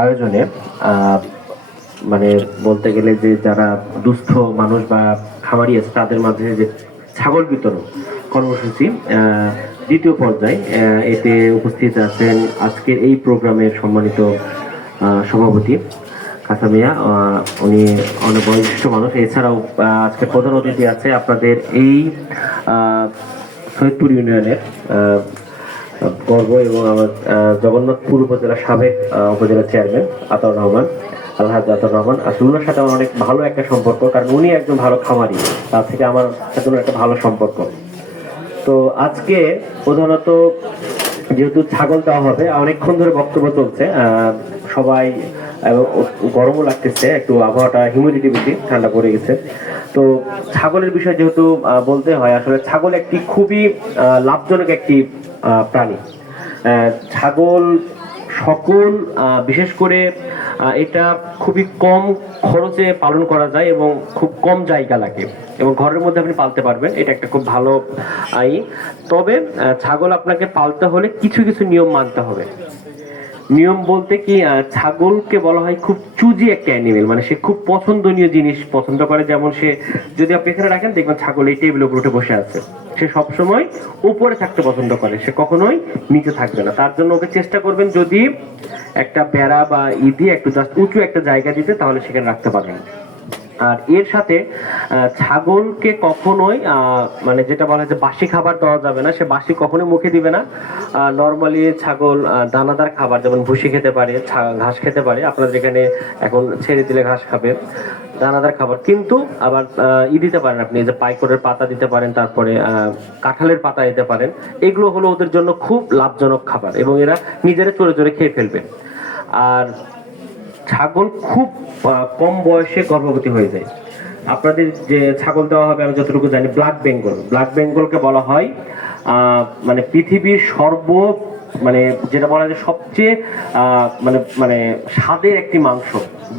আয়োজনে মানে বলতে গেলে যে যারা দুস্থ মানুষ বা খামারি আছে, তাদের মাঝে যে ছাগল বিতরণ কর্মসূচি দ্বিতীয় পর্যায়ে এতে উপস্থিত আছেন আজকের এই প্রোগ্রামের সম্মানিত সভাপতি কাসামিয়া উনি অনেক বয়োজ্যেষ্ঠ মানুষ। এছাড়াও আজকে প্রধান অতিথি আছে আপনাদের এই সৈয়দপুর ইউনিয়নের গর্ব এবং আমার জগন্নাথপুর উপজেলার সাবেক উপজেলা চেয়ারম্যান আতাউর রহমান আল্লাহ আতাউর রহমান। আসলে সাথে আমার অনেক ভালো একটা সম্পর্ক, কারণ উনি একজন ভালো খামারি। তার থেকে আমার সাথে একটা ভালো সম্পর্ক। তো আজকে প্রধানত যেহেতু ছাগল দেওয়া হবে, অনেকক্ষণ ধরে বক্তব্য চলছে সবাই গরমও লাগতেছে, একটু আবহাওয়াটা হিউমিডিটি বেশি, ঠান্ডা পড়ে গেছে। তো ছাগলের বিষয় যেহেতু বলতে হয়, আসলে ছাগল একটি খুবই লাভজনক একটি প্রাণী। ছাগল সকল বিশেষ করে এটা খুবই কম খরচে পালন করা যায় এবং খুব কম জায়গা লাগে এবং ঘরের মধ্যে আপনি পালতে পারবেন, এটা একটা খুব ভালো আই তবে ছাগল আপনাকে পালতে হলে কিছু কিছু নিয়ম মানতে হবে। নিয়ম বলতে কি ছাগলকে বলা হয় খুব চুজি একটা অ্যানিমেল মানে সে খুব পছন্দনীয় জিনিস পছন্দ করে। যেমন সে, যদি আপনি এখানে রাখেন, দেখবেন ছাগল এই টেবিলের উপর উঠে বসে আছে। সে সবসময় উপরে থাকতে পছন্দ করে, সে কখনোই নিচে থাকবে না। তার জন্য ওকে চেষ্টা করবেন যদি একটা বেড়া বা ই দিয়ে একটু জাস্ট উঁচু একটা জায়গা দিতে, তাহলে সেখানে রাখতে পারবেন। আর এর সাথে ছাগলকে কখনোই মানে যেটা বলা হয় যে বাসি খাবার দেওয়া যাবে না, সে বাসি কখনোই মুখে দিবে না। নর্মালি ছাগল দানাদার খাবার, যেমন ভুসি খেতে পারে ঘাস খেতে পারে, আপনাদের এখানে এখন ছেড়ে দিলে ঘাস খাবে, দানাদার খাবার। কিন্তু আবার ই দিতে পারেন আপনি যে পাইকরের পাতা দিতে পারেন, তারপরে কাঁঠালের পাতা দিতে পারেন, এগুলো হলো ওদের জন্য খুব লাভজনক খাবার এবং এরা নিজেরা চড়ে চড়ে খেয়ে ফেলবে। আর ছাগল খুব কম বয়সে গর্ভবতী হয়ে যায়। আপনাদের যে ছাগল দেওয়া হবে, আমি যতটুকু জানি ব্ল্যাক বেঙ্গল। ব্ল্যাক বেঙ্গলকে বলা হয় মানে পৃথিবীর সর্ব মানে যেটা বলা যায় সবচেয়ে মানে মানে স্বাদের একটি মাংস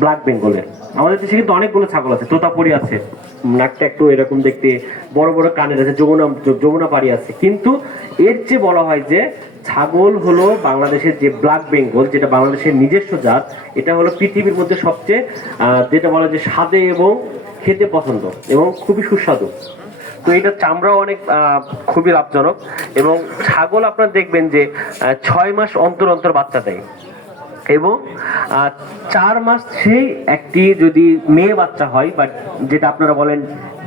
ব্ল্যাক বেঙ্গলের। আমাদের দেশে কিন্তু অনেকগুলো ছাগল আছে, তোতাপুরি আছে, নাকটা একটু এরকম দেখতে বড় বড় কানের আছে, যমুনা যমুনা পাড়ি আছে। কিন্তু এর চেয়ে বলা হয় যে ছাগল হলো বাংলাদেশের যে ব্ল্যাক বেঙ্গল যেটা বাংলাদেশের নিজস্ব জাত, এটা হলো পৃথিবীর মধ্যে সবচেয়ে যেটা বলা যে স্বাদে এবং খেতে পছন্দ এবং খুবই সুস্বাদু। তো এটা চামড়াও অনেক খুবই লাভজনক এবং ছাগল আপনারা দেখবেন যে ছয় মাস অন্তর অন্তর বাচ্চা দেয় এবং চার মাস সেই একটি যদি মেয়ে বাচ্চা হয় বা যেটা আপনারা বলেন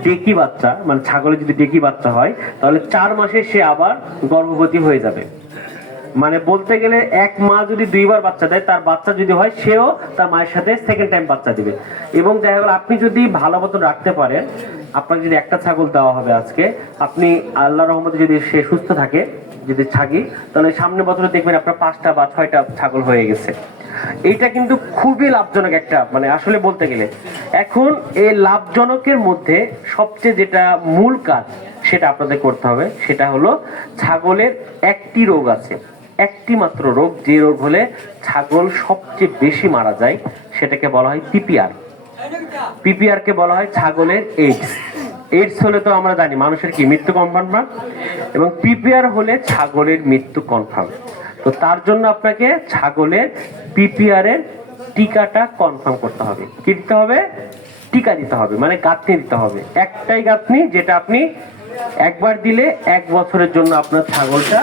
ডেকি বাচ্চা মানে ছাগলের যদি ডেকি বাচ্চা হয়, তাহলে চার মাসে সে আবার গর্ভবতী হয়ে যাবে। মানে বলতে গেলে এক মা যদি দুইবার বাচ্চা দেয়, তার বাচ্চা যদি হয়, সেও তার মায়ের সাথে সেকেন্ড টাইম বাচ্চা দিবে। এবং দেখা গেল আপনি যদি ভালো মতন রাখতে পারেন, আপনাকে যদি একটা ছাগল দেওয়া হবে আজকে, আপনি আল্লাহ রহমতে যদি সে সুস্থ থাকে, যদি ছাগি, তাহলে সামনে বছরে দেখবেন আপনার পাঁচটা বা ছয়টা ছাগল হয়ে গেছে। এইটা কিন্তু খুবই লাভজনক একটা মানে আসলে বলতে গেলে। এখন এই লাভজনকের মধ্যে সবচেয়ে যেটা মূল কাজ সেটা আপনাদের করতে হবে, সেটা হলো ছাগলের একটি রোগ আছে। একটি মাত্র রোগ, যে রোগ হলে ছাগল সবচেয়ে বেশি মারা যায়, সেটাকে বলা হয় পিপিআর। পিপিআর কে বলা হয় ছাগলের এইডস এইডস হলে তো আমরা জানি মানুষের কি, মৃত্যু কনফার্ম না? এবং পিপিআর হলে ছাগলের মৃত্যু কনফার্ম। তো তার জন্য আপনাকে ছাগলের পিপিআর এর টিকাটা কনফার্ম করতে হবে। কি দিতে হবে? টিকা দিতে হবে মানে গাঁথনি দিতে হবে। একটাই গাঁথনি যেটা আপনি একবার দিলে এক বছরের জন্য আপনার ছাগলটা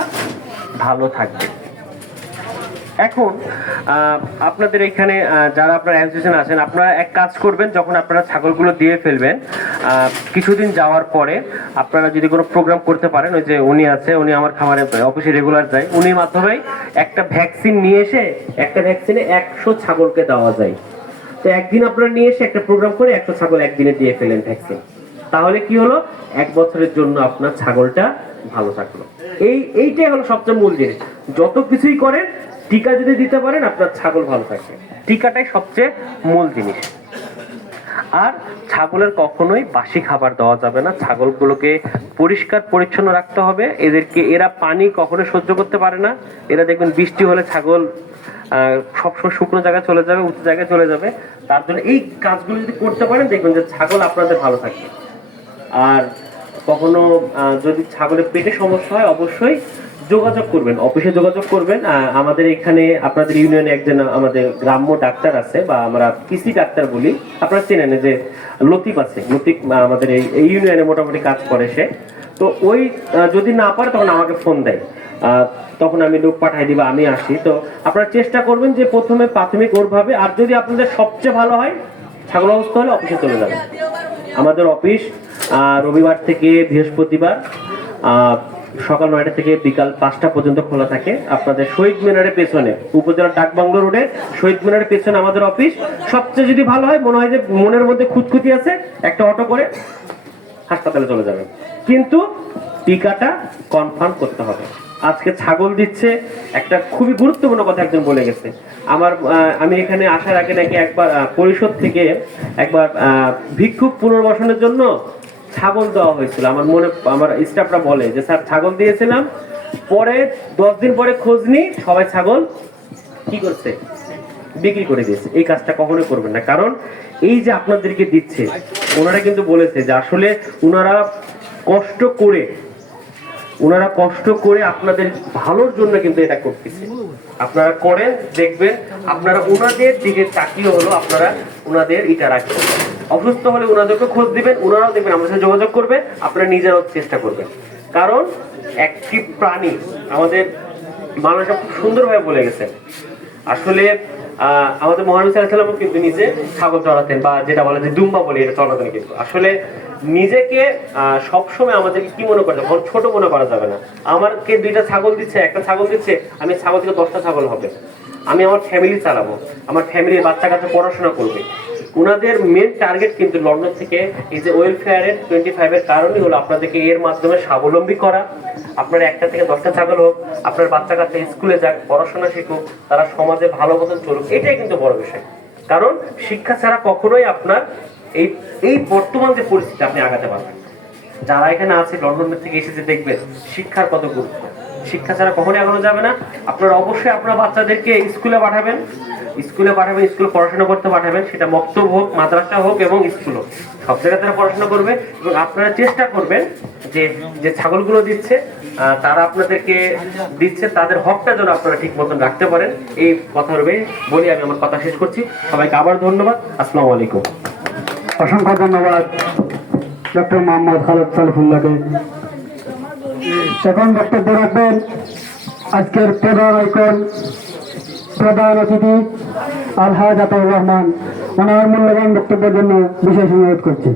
থাকবে। এখন আপনাদের এখানে যারা আপনার অ্যাসোসিয়েশন আছেন, আপনারা এক কাজ করবেন, যখন আপনারা ছাগলগুলো দিয়ে ফেলবেন কিছুদিন যাওয়ার পরে আপনারা যদি কোনো প্রোগ্রাম করতে পারেন, ওই যে উনি আছে, উনি আমার খামারে অফিসে রেগুলার যায়, উনির মাধ্যমে একটা ভ্যাকসিন নিয়ে এসে, একটা ভ্যাকসিনে একশো ছাগলকে দেওয়া যায়। তো একদিন আপনারা নিয়ে এসে একটা প্রোগ্রাম করে একশো ছাগল একদিনে দিয়ে ফেলেন ভ্যাকসিন তাহলে কি হলো? এক বছরের জন্য আপনার ছাগলটা ভালো থাকল। এই, এইটাই হলো সবচেয়ে মূল জিনিস। যত কিছুই করেন, টিকা যদি দিতে পারেন, আপনার ছাগল ভালো থাকবে। টিকাটাই সবচেয়ে মূল জিনিস। আর ছাগলের কখনোই বাসি খাবার দেওয়া যাবে না। ছাগলগুলোকে পরিষ্কার, পরিচ্ছন্ন রাখতে হবে। এদেরকে, এরা পানি কখনো সহ্য করতে পারে না। এরা দেখবেন বৃষ্টি হলে ছাগল সবসময় শুকনো জায়গায় চলে যাবে, উঁচু জায়গায় চলে যাবে। তার জন্য এই কাজগুলো যদি করতে পারেন, দেখবেন যে ছাগল আপনাদের ভালো থাকবে। আর কখনো যদি ছাগলের পেটে সমস্যা হয়, অবশ্যই যোগাযোগ করবেন। অফিসে যোগাযোগ করবেন। আমাদের এখানে আপনাদের ইউনিয়নে একজন আমাদের গ্রাম্য ডাক্তার আছে বা আমরা কৃষি ডাক্তার বলি। আপনারা চেনেন যে লতিফ আছে। লতিফ আমাদের এই ইউনিয়নে মোটামুটি কাজ করে সে। তো ওই যদি না পারে তখন আমাকে ফোন দেয়। তখন আমি লোক পাঠাই দিবা আমি আসি। তো আপনারা চেষ্টা করবেন যে প্রথমে প্রাথমিক ওরভাবে, আর যদি আপনাদের সবচেয়ে ভালো হয়, ছাগল অবস্থা হলে অফিসে চলে যাবেন। আমাদের অফিস রবিবার থেকে বৃহস্পতিবার সকাল নয়টা থেকে বিকাল পাঁচটা পর্যন্ত খোলা থাকে। আপনাদের শহীদ মিনারের পেছনে উপজেলা ডাকবাংলো রোডে শহীদ মিনারের পেছনে আমাদের অফিস। সবচেয়ে যদি ভালো হয়, মনে হয় যে মনের মধ্যে খুঁতখুতি আছে, একটা অটো করে হাসপাতালে চলে যাবেন। কিন্তু টিকাটা কনফার্ম করতে হবে। আজকে ছাগল দিচ্ছে, একটা খুবই গুরুত্বপূর্ণ কথা একজন বলে গেছে। আমার আমি এখানে আসার আগে নাকি একবার পরিষদ থেকে একবার ভিক্ষুক পুনর্বাসনের জন্য ছাগল দেওয়া হয়েছিল। আমার মনে, আমার স্টাফরা বলে যে, স্যার, ছাগল দিয়েছিলাম, পরে দশ দিন পরে খোঁজ নি, সবাই ছাগল কি করছে? বিক্রি করে দিয়েছে। এই কাজটা কখনো করবেন না। কারণ এই যে আপনাদেরকে দিচ্ছে, ওনারা কিন্তু বলেছে যে, আসলে ওনারা কষ্ট করে ওনারা কষ্ট করে আপনাদের ভালোর জন্য কিন্তু এটা করতেছে। আপনারা করেন, দেখবেন, আপনারা ওনাদের দিকে তাকিয়ে হলো আপনারা ওনাদের এটা রাখবেন। অসুস্থ হলে ওনাদেরকে খোঁজ দিবেন, ওনারাও দেখবেন আমাদের সাথে যোগাযোগ করবে আপনারা নিজেরাও চেষ্টা করবেন। কারণ একটি প্রাণী আমাদের মানুষরা খুব সুন্দরভাবে বলে গেছেন আসলে আমাদের মহানবী সাল্লাম কিন্তু নিজে ছাগল চড়াতেন বা যেটা বলে যে দুম্বা বলে এটা চড়াতেন কিন্তু। আসলে নিজেকে সবসময় আমাদেরকে কি মনে করতে হবে ছোট মনে করা যাবে না। আমাকে দুইটা ছাগল দিচ্ছে, একটা ছাগল দিচ্ছে, আমি ছাগল থেকে দশটা ছাগল হবে। আমি আমার ফ্যামিলি চালাবো। আমার ফ্যামিলির বাচ্চা কাচ্চা পড়াশোনা করবে। ওনাদের মেন টার্গেট কিন্তু লন্ডন থেকে এই যে ওয়েলফেয়ারের টোয়েন্টি ফাইভের কারণই হলো আপনাদেরকে এর মাধ্যমে স্বাবলম্বী করা। আপনার একটা থেকে দশটা ছাগল হোক, আপনার বাচ্চা কাচ্চা স্কুলে যাক, পড়াশোনা শিখুক, তারা সমাজে ভালো মতন চলুক, এটাই কিন্তু বড় বিষয়। কারণ শিক্ষা ছাড়া কখনোই আপনার এই এই বর্তমান যে পরিস্থিতি, আপনি আগাতে পারবেন যারা এখানে আছে লন্ডন থেকে এসেছে, দেখবেন শিক্ষার কত গুরুত্ব। শিক্ষা ছাড়া কখনোই এখনও যাবে না। আপনারা অবশ্যই আপনার বাচ্চাদেরকে স্কুলে পাঠাবেন। স্কুলে পাঠাবেন, স্কুলে পড়াশোনা করতে পাঠাবেন। সেটা মক্তব হোক, মাদ্রাসা হোক এবং স্কুল হোক। সব জায়গায় তারা পড়াশোনা করবে এবং আপনারা চেষ্টা করবেন যে যে ছাগলগুলো দিচ্ছে তারা আপনাদেরকে দিচ্ছে, তাদের হকটা যেন আপনারা ঠিক মতন রাখতে পারেন। এই কথা রবে বলি আমি আমার কথা শেষ করছি। সবাইকে আবার ধন্যবাদ। আসসালামু আলাইকুম। অসংখ্য ধন্যবাদ, ডক্টর মোহাম্মদ খালেদ সালিফুল্লাহকে। এখন বক্তব্য রাখবেন আজকের প্রধান আইকন, প্রধান অতিথি আলহাজ আতাউর রহমান। ওনার মূল্যবান বক্তব্যের জন্য বিশেষ অনুরোধ করছি।